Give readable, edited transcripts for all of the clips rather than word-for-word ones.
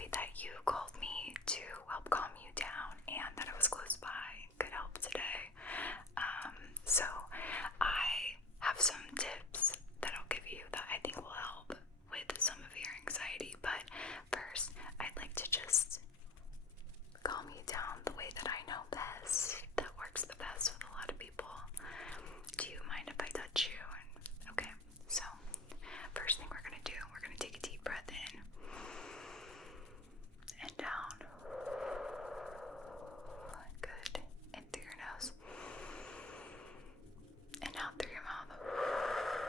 happy that you called me to help calm you down and that I was close by and could help today. So I have some tips that I'll give you that I think will help with some of your anxiety. But first, I'd like to just calm you down the way that I know best, that works the best with a lot of people. Do you mind if I touch you? Okay, so first thing we're gonna do, we're gonna take a deep breath in and down. Good. In through your nose and out through your mouth.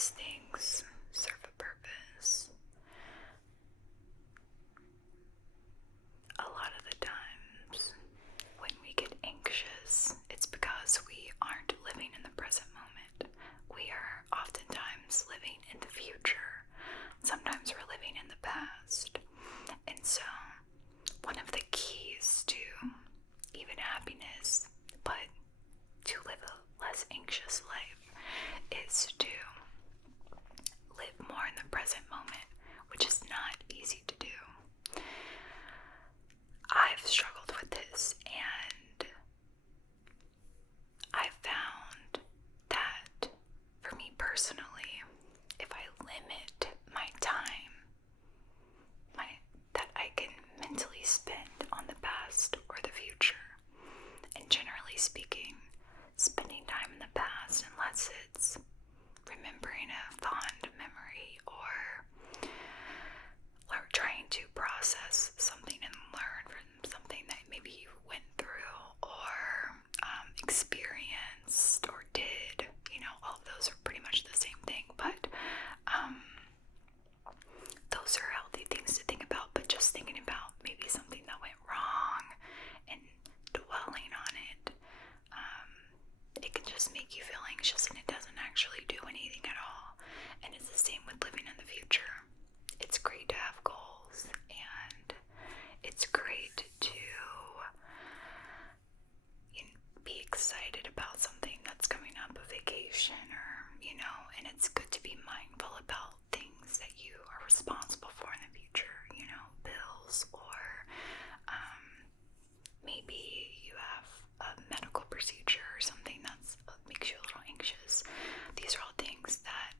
these things serve a purpose. A lot of the times when we get anxious, it's because we aren't living in the present moment. We are oftentimes living in the future. Sometimes we're living in the past. And so, one of the keys to even happiness, but to live a less anxious life, is to live more in the present moment, which is not easy to do. I've struggled with this, and I've found that for me personally, if I limit my time that I can mentally spend on the past or the future, and generally speaking, spending time in the past, unless it's remembering a fond memory or trying to process something and learn from something that maybe you went through or experienced or did, all of those are pretty much the same thing, but those are healthy things to think about. But just thinking about maybe something that went wrong and dwelling on it, it can just make you feel anxious, and it doesn't actually do anything at all. And it's the same with living in the future. It's great to have goals, and it's great to be excited about something that's coming up, a vacation, or and it's good to be mindful about things that you are responsible for in the future, bills, or maybe you have a medical procedure or something that makes you a little anxious. These are all things that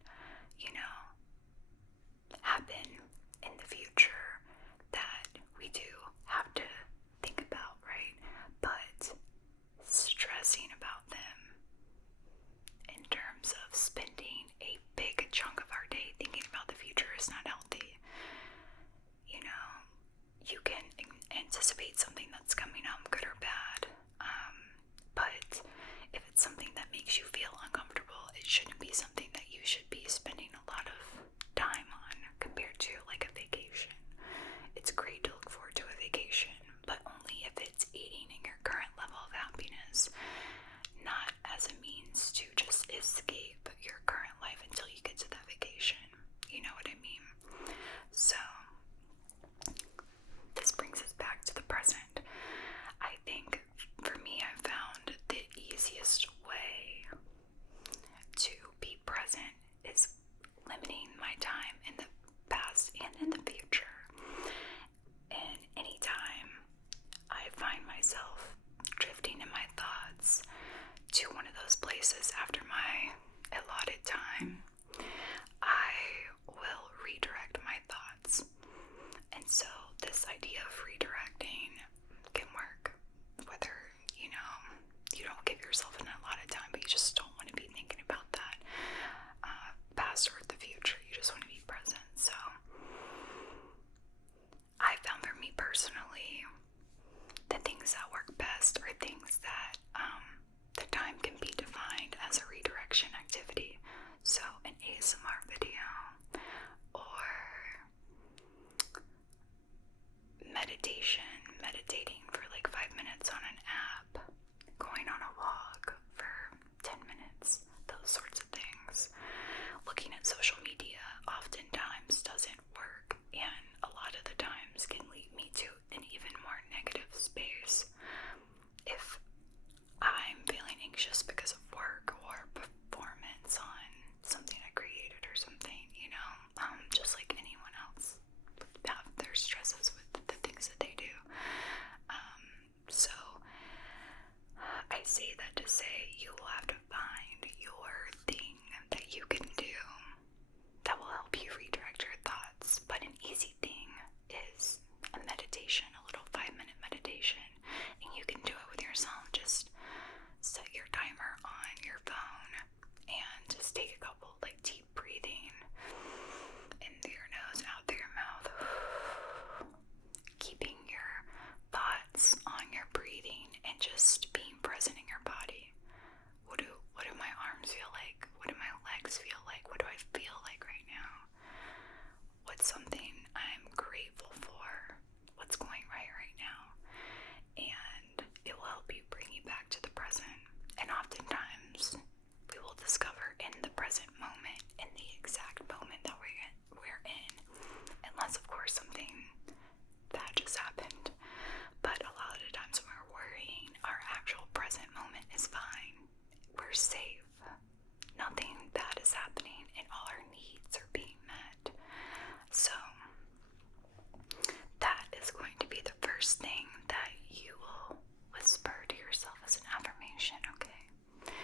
first thing that you will whisper to yourself as an affirmation, okay?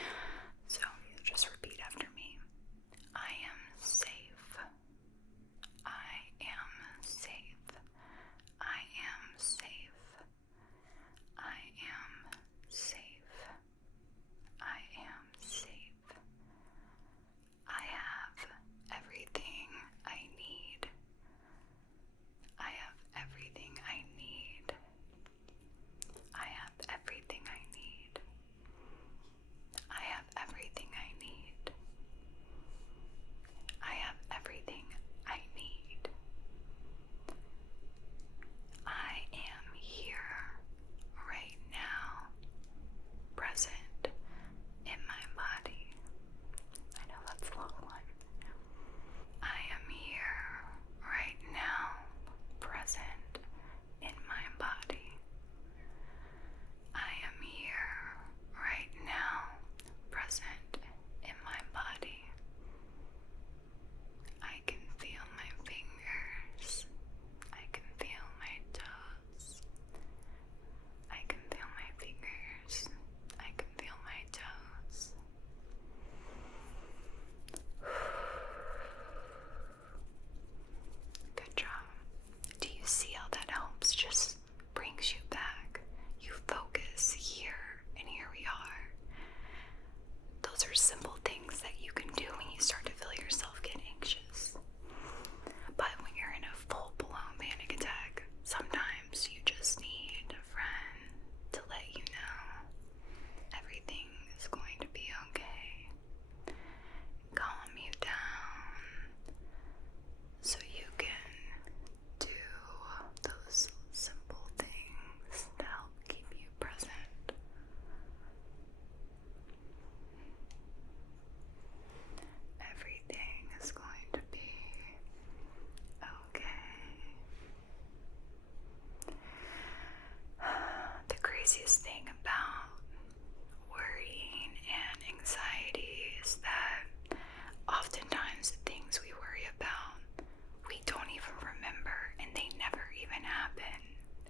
So you just repeat after me. I am safe. I am safe. I am safe. I am safe. I am safe. I have everything I need. I have everything I need. I have everything I need. I have everything I need. I have everything I need. I am here right now, present in my body. I know that's a long one. I am here right now, present in my body. I am here right now, present in my body. I can feel my fingers. I can feel my toes. I can feel my fingers. I can feel my toes. Good job. Do you see how that helps? Just brings you back. You focus here, and here we are. Those are simple things that you can do when you start to feel yourself get anxious. But when you're in a full-blown panic attack, sometimes you just need a friend to let you know everything is going to be okay. Calm you down so you can do those simple things to help keep you present. Everything is going to be okay. The craziest thing about worrying and anxiety is that oftentimes the things we worry about, we don't even remember, and they never even happen.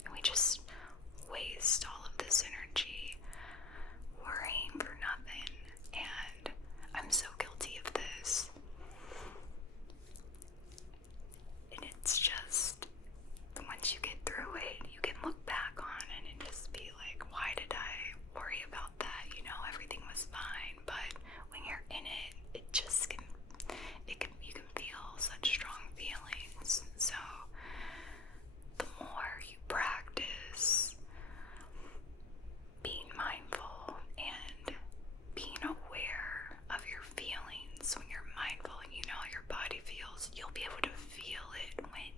And we just waste all of this energy worrying for nothing. And I'm so guilty of this. And it's just, once you get through it, you can look back on it and just be like, why did I worry about that? You know, everything was fine. But when you're in it, you can feel such strong feelings. So the more you practice being mindful and being aware of your feelings, when you're mindful and you know how your body feels, you'll be able to feel it when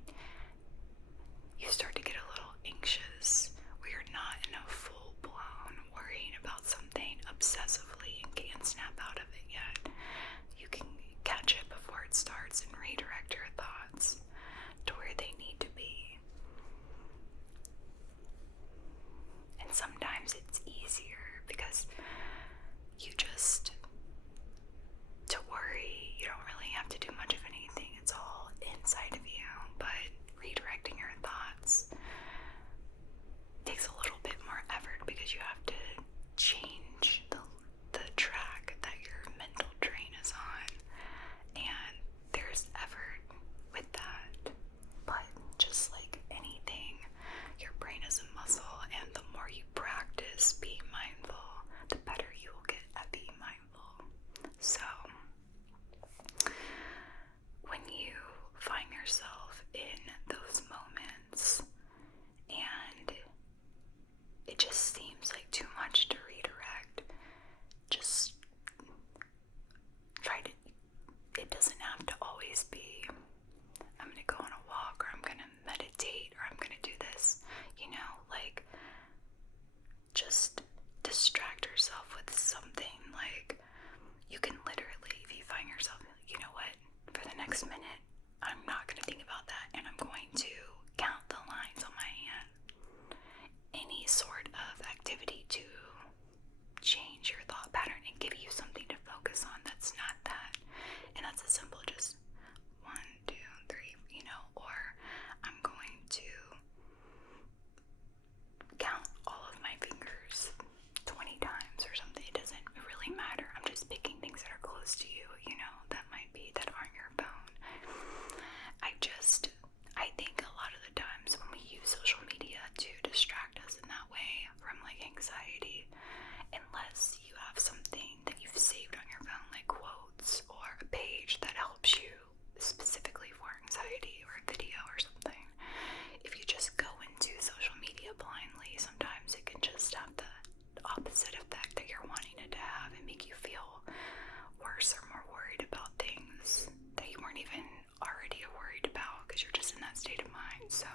you start to get a little anxious, where you're not in a full-blown worrying about something obsessively and can't snap out of it yet. You can catch it before it starts and redirect your thoughts to where they need to be. And sometimes it's easier because to worry, you don't really have to do much of anything. It's all inside of you. But redirecting your thoughts takes a little bit more effort because you have to change the track that your mental train is on. And there's effort with that. But just like anything, your brain is a muscle, and the more you practice being mindful, the better you will get at being mindful. So when you find yourself in those moments and it just seems like too much to redirect, just try to, it doesn't have to always be, I'm gonna go on a walk, or I'm gonna meditate, or I'm gonna do this, like, just distract yourself with something. Like, you can literally, if you find yourself, you know what, for the next minute, I'm not gonna think about that, and I'm going to count the lines on my hand. Any sort of activity to change your thought pattern and give you something to focus on that's not that. And that's as simple, just 1, 2, 3, or I'm going to even already worried about because you're just in that state of mind. So